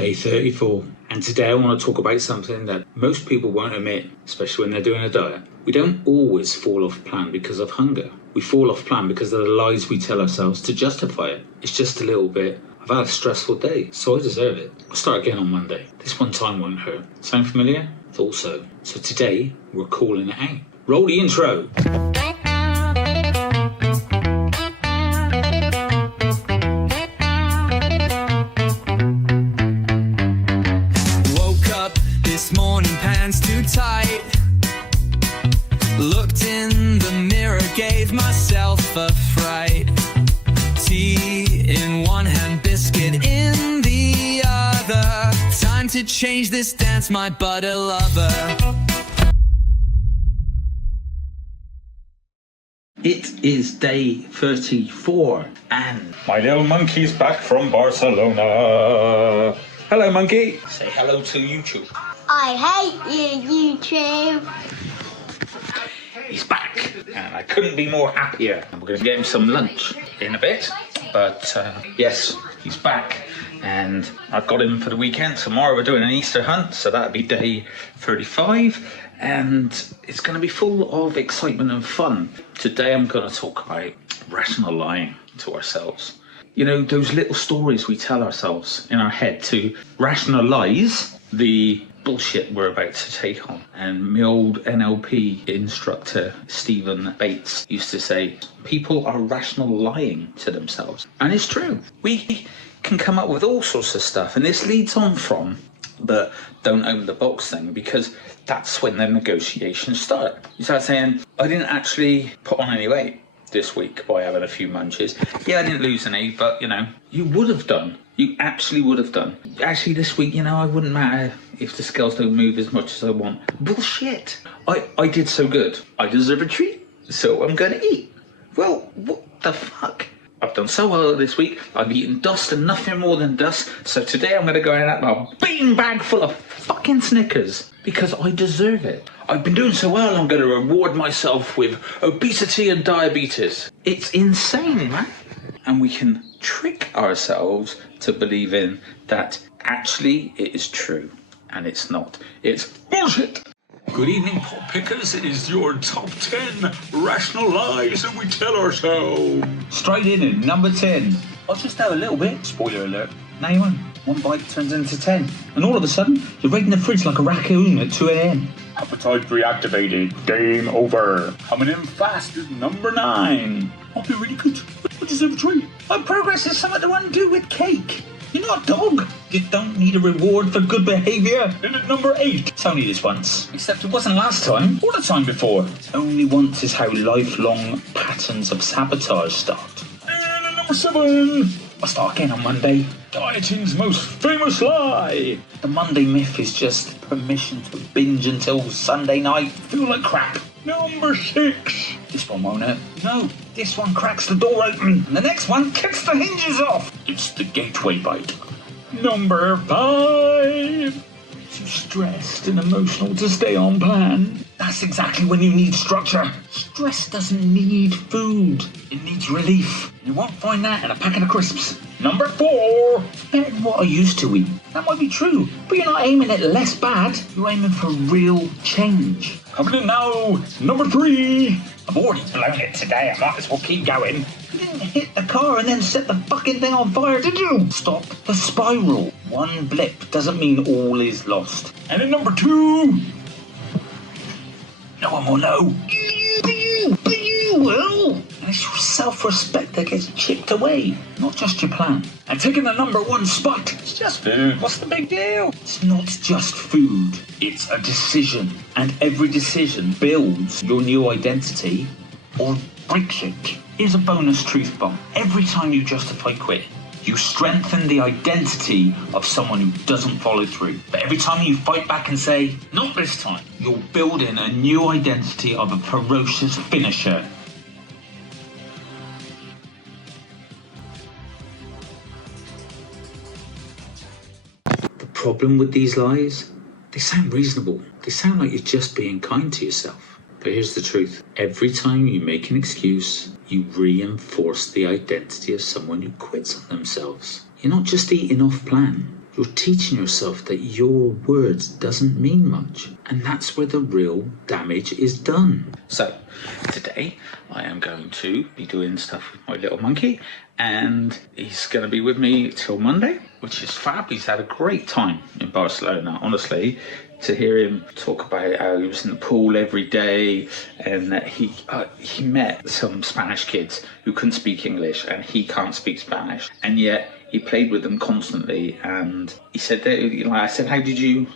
Day 34. And today I want to talk about something that most people won't admit, especially when they're doing a diet. We don't always fall off plan because of hunger. We fall off plan because of the lies we tell ourselves to justify it. It's just a little bit. I've had a stressful day, so I deserve it. I'll start again on Monday. This one time won't hurt. Sound familiar? Thought so. So today, we're calling it out. Roll the intro. Morning pants too tight. Looked in the mirror, gave myself a fright. Tea in one hand, biscuit in the other. Time to change this dance, my butter lover. It is day 34 and my little monkey's back from Barcelona. Hello, monkey. Say hello to YouTube. I hate you, YouTube. He's back, and I couldn't be more happier. We're going to get him some lunch in a bit, but yes, he's back, and I've got him for the weekend. Tomorrow we're doing an Easter hunt, so that'll be day 35, and it's going to be full of excitement and fun. Today I'm going to talk about rational lying to ourselves. You know, those little stories we tell ourselves in our head to rationalise the bullshit we're about to take on. And my old NLP instructor Stephen Bates used to say, people are rational lying to themselves. And it's true. We can come up with all sorts of stuff, and this leads on from the don't open the box thing, because that's when the negotiations start. You start saying, I didn't actually put on any weight this week by having a few munches. Yeah, I didn't lose any, but you know, you would have done. You actually would have done. Actually, this week, you know, I wouldn't matter if the scales don't move as much as I want. Bullshit. I did so good. I deserve a treat, so I'm gonna eat. Well, what the fuck? I've done so well this week. I've eaten dust and nothing more than dust. So today I'm gonna go in at a bean bag full of fucking Snickers because I deserve it. I've been doing so well, I'm gonna reward myself with obesity and diabetes. It's insane, man. And we can trick ourselves to believing that actually it is true, and it's not. It's bullshit. Good evening, pot pickers. It is your top 10 rational lies that we tell ourselves. Straight in at number 10. I'll just have a little bit. Spoiler alert. Now you won't. One bite turns into 10. And all of a sudden, you're raiding the fridge like a raccoon at 2 a.m. Appetite reactivated. Game over. Coming in fast is number 9. I'll be really good. I deserve a treat. My progress is something to undo with cake. You're not a dog. You don't need a reward for good behaviour. In at number 8. It's only this once. Except it wasn't last time or the time before. Only once is how lifelong patterns of sabotage start. And at number 7. I'll start again on Monday. Dieting's most famous lie. The Monday myth is just permission to binge until Sunday night. Feel like crap. Number 6. This one won't hurt. No, this one cracks the door open. And the next one kicks the hinges off. It's the gateway bite. Number 5. Too stressed and emotional to stay on plan. That's exactly when you need structure. Stress doesn't need food. It needs relief. You won't find that in a packet of crisps. Number 4. Better than what I used to eat. That might be true, but you're not aiming at less bad. You're aiming for real change. Coming in now, number 3. I've already blown it today. I might as well keep going. You didn't hit the car and then set the fucking thing on fire, did you? Stop the spiral. One blip doesn't mean all is lost. And in number 2. No one will know. But you will. And it's your self-respect that gets chipped away, not just your plan. And taking the number 1 spot, it's just food. What's the big deal? It's not just food. It's a decision. And every decision builds your new identity or breaks it. Here's a bonus truth bomb. Every time you justify quitting, you strengthen the identity of someone who doesn't follow through. But every time you fight back and say, not this time, you're building a new identity of a ferocious finisher. The problem with these lies, they sound reasonable. They sound like you're just being kind to yourself. But here's the truth. Every time you make an excuse, you reinforce the identity of someone who quits on themselves. You're not just eating off plan. You're teaching yourself that your words doesn't mean much, and that's where the real damage is done. So, today I am going to be doing stuff with my little monkey, and he's going to be with me till Monday, which is fab. He's had a great time in Barcelona, honestly. To hear him talk about how he was in the pool every day, and that he met some Spanish kids who couldn't speak English, and he can't speak Spanish, and yet he played with them constantly. And he said that, I said, how did you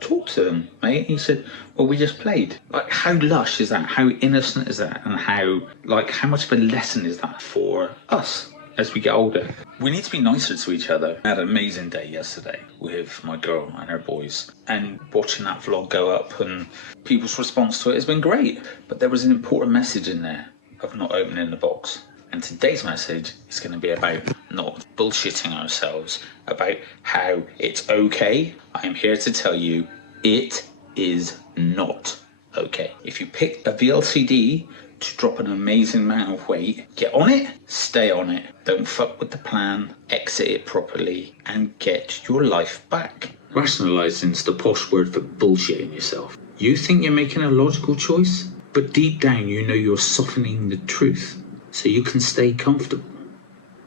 talk to them, mate? He said, well, we just played. Like, how lush is that? How innocent is that? And how much of a lesson is that for us as we get older? We need to be nicer to each other. I had an amazing day yesterday with my girl and her boys, and watching that vlog go up and people's response to it has been great. But there was an important message in there of not opening the box. And today's message is going to be about not bullshitting ourselves, about how it's okay. I am here to tell you it is not okay. If you pick a VLCD to drop an amazing amount of weight, get on it, stay on it. Don't fuck with the plan, exit it properly, and get your life back. Rationalising's the posh word for bullshitting yourself. You think you're making a logical choice, but deep down you know you're softening the truth so you can stay comfortable.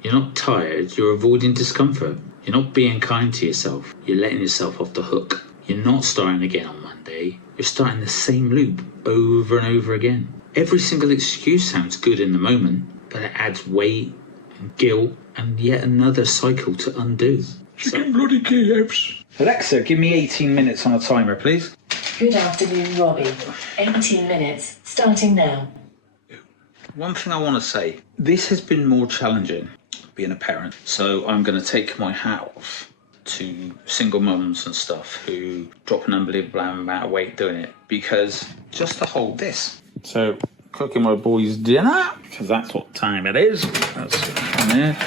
You're not tired, you're avoiding discomfort. You're not being kind to yourself, you're letting yourself off the hook. You're not starting again on Monday, you're starting the same loop over and over again. Every single excuse sounds good in the moment, but it adds weight and guilt and yet another cycle to undo. Chicken bloody Kiev. Alexa, give me 18 minutes on a timer, please. Good afternoon, Robbie. 18 minutes, starting now. One thing I want to say, this has been more challenging, being a parent. So I'm going to take my hat off to single mums and stuff who drop an unbelievable amount of weight doing it, because just to hold this. So, cooking my boys' dinner, because that's what time it is. That's on there.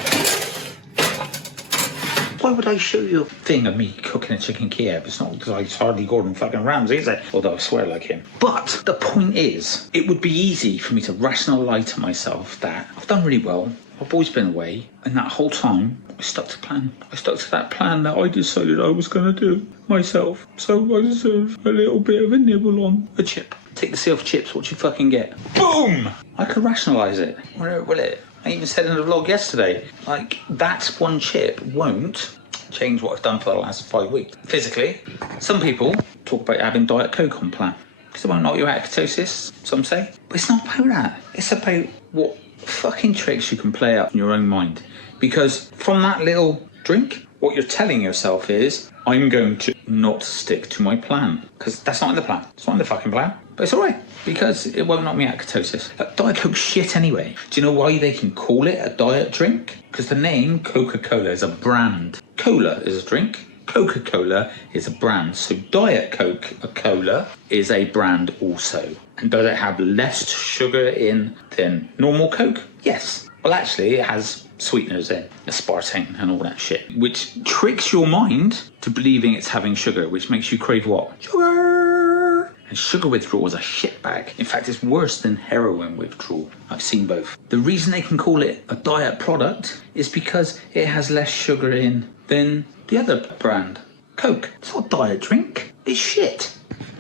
Why would I show you a thing of me cooking a chicken Kiev? It's not because it's hardly Gordon fucking Ramsay, is it? Although I swear like him. But the point is, it would be easy for me to rationalise to myself that I've done really well, my boy's been away, and that whole time I stuck to plan. I stuck to that plan that I decided I was going to do myself. So I deserve a little bit of a nibble on a chip. Take the sea off chips, what you fucking get? Boom! I could rationalise it. Will it? I even said in the vlog yesterday, like, that's one chip won't change what I've done for the last 5 weeks. Physically, some people talk about having Diet Coke on plan, because it won't knock you out of ketosis, some say. But it's not about that. It's about what fucking tricks you can play up in your own mind. Because from that little drink, what you're telling yourself is, I'm going to not stick to my plan. Because that's not in the plan. It's not in the fucking plan. But it's alright, because it won't knock me out of ketosis. Diet Coke's shit anyway. Do you know why they can call it a diet drink? Because the name Coca-Cola is a brand. Cola is a drink. Coca-Cola is a brand. So Diet Coca-Cola is a brand also. And does it have less sugar in than normal Coke? Yes. Well, actually, it has sweeteners in, aspartame and all that shit, which tricks your mind to believing it's having sugar, which makes you crave what? Sugar! And sugar withdrawal is a shitbag. In fact, it's worse than heroin withdrawal. I've seen both. The reason they can call it a diet product is because it has less sugar in than the other brand, Coke. It's not a diet drink. It's shit.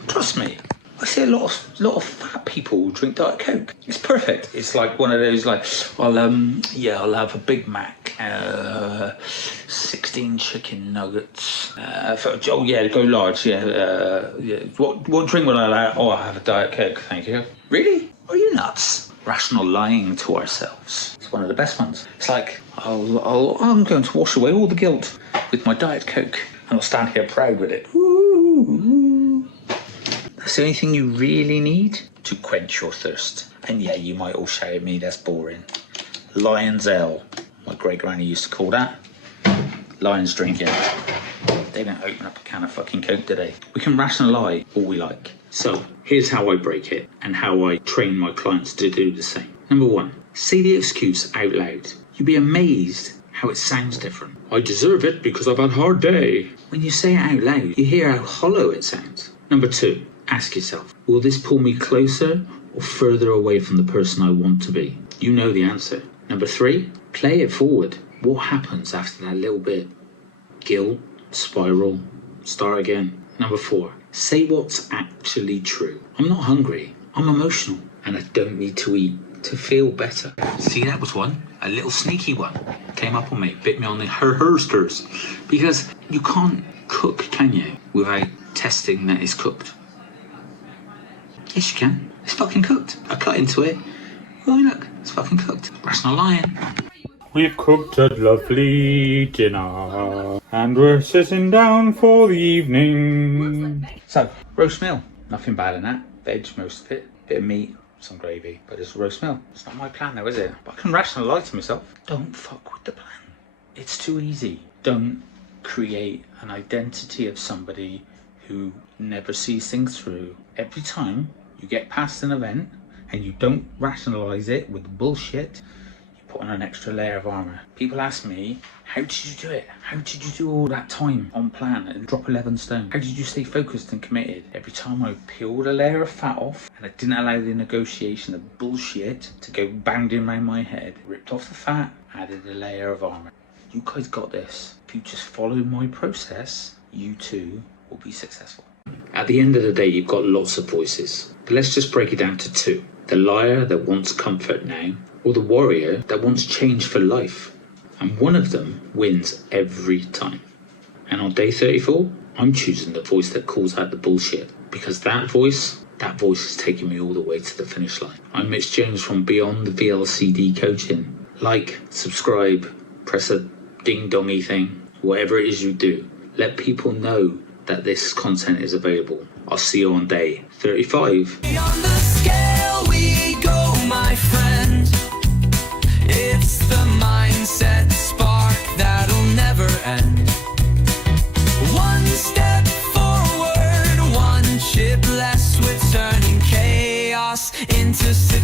Trust me. I see a lot of fat people drink Diet Coke. It's perfect. It's like one of those, like, I'll have a Big Mac, 16 chicken nuggets. Go large. What drink would I like? Oh, I have a Diet Coke, thank you. Really? Are you nuts? Rational lying to ourselves. It's one of the best ones. It's like, I'm going to wash away all the guilt with my Diet Coke, and I'll stand here proud with it. Ooh. That's the only thing you really need to quench your thirst. And yeah, you might all shout at me, that's boring. Lion's Ale. My great granny used to call that. Lions drinking. They don't open up a can of fucking Coke, do they? We can rationalise all we like. So, here's how I break it, and how I train my clients to do the same. Number 1, say the excuse out loud. You'd be amazed how it sounds different. I deserve it because I've had a hard day. When you say it out loud, you hear how hollow it sounds. Number 2, ask yourself, will this pull me closer or further away from the person I want to be? You know the answer. Number 3, play it forward. What happens after that little bit? Guilt, spiral, start again. Number 4, say what's actually true. I'm not hungry, I'm emotional, and I don't need to eat to feel better. See, that was one, a little sneaky one. Came up on me, bit me on the hersters. Because you can't cook, can you, without testing that it's cooked? Yes, you can. It's fucking cooked. I cut into it. Oh, look, it's fucking cooked. That's not lying. We've cooked a lovely dinner and we're sitting down for the evening. So, roast meal. Nothing bad in that. Veg, most of it. Bit of meat, some gravy. But it's roast meal. It's not my plan though, is it? But I can rationalise to myself. Don't fuck with the plan. It's too easy. Don't create an identity of somebody who never sees things through. Every time you get past an event and you don't rationalise it with bullshit, put on an extra layer of armour. People ask me, how did you do it? How did you do all that time on plan and drop 11 stone? How did you stay focused and committed? Every time I peeled a layer of fat off and I didn't allow the negotiation of bullshit to go bounding around my head, ripped off the fat, added a layer of armour. You guys got this. If you just follow my process, you too will be successful. At the end of the day, you've got lots of voices. But let's just break it down to 2. The liar that wants comfort now, or the warrior that wants change for life. And one of them wins every time. And on day 34, I'm choosing the voice that calls out the bullshit. Because that voice is taking me all the way to the finish line. I'm Mitch Jones from Beyond the VLCD Coaching. Like, subscribe, press a ding-dongy thing, whatever it is you do. Let people know that this content is available. I'll see you on day 35. Beyond the scale we go, my friend. It's the mindset spark that'll never end. One step forward, one chip less, we're turning chaos into success.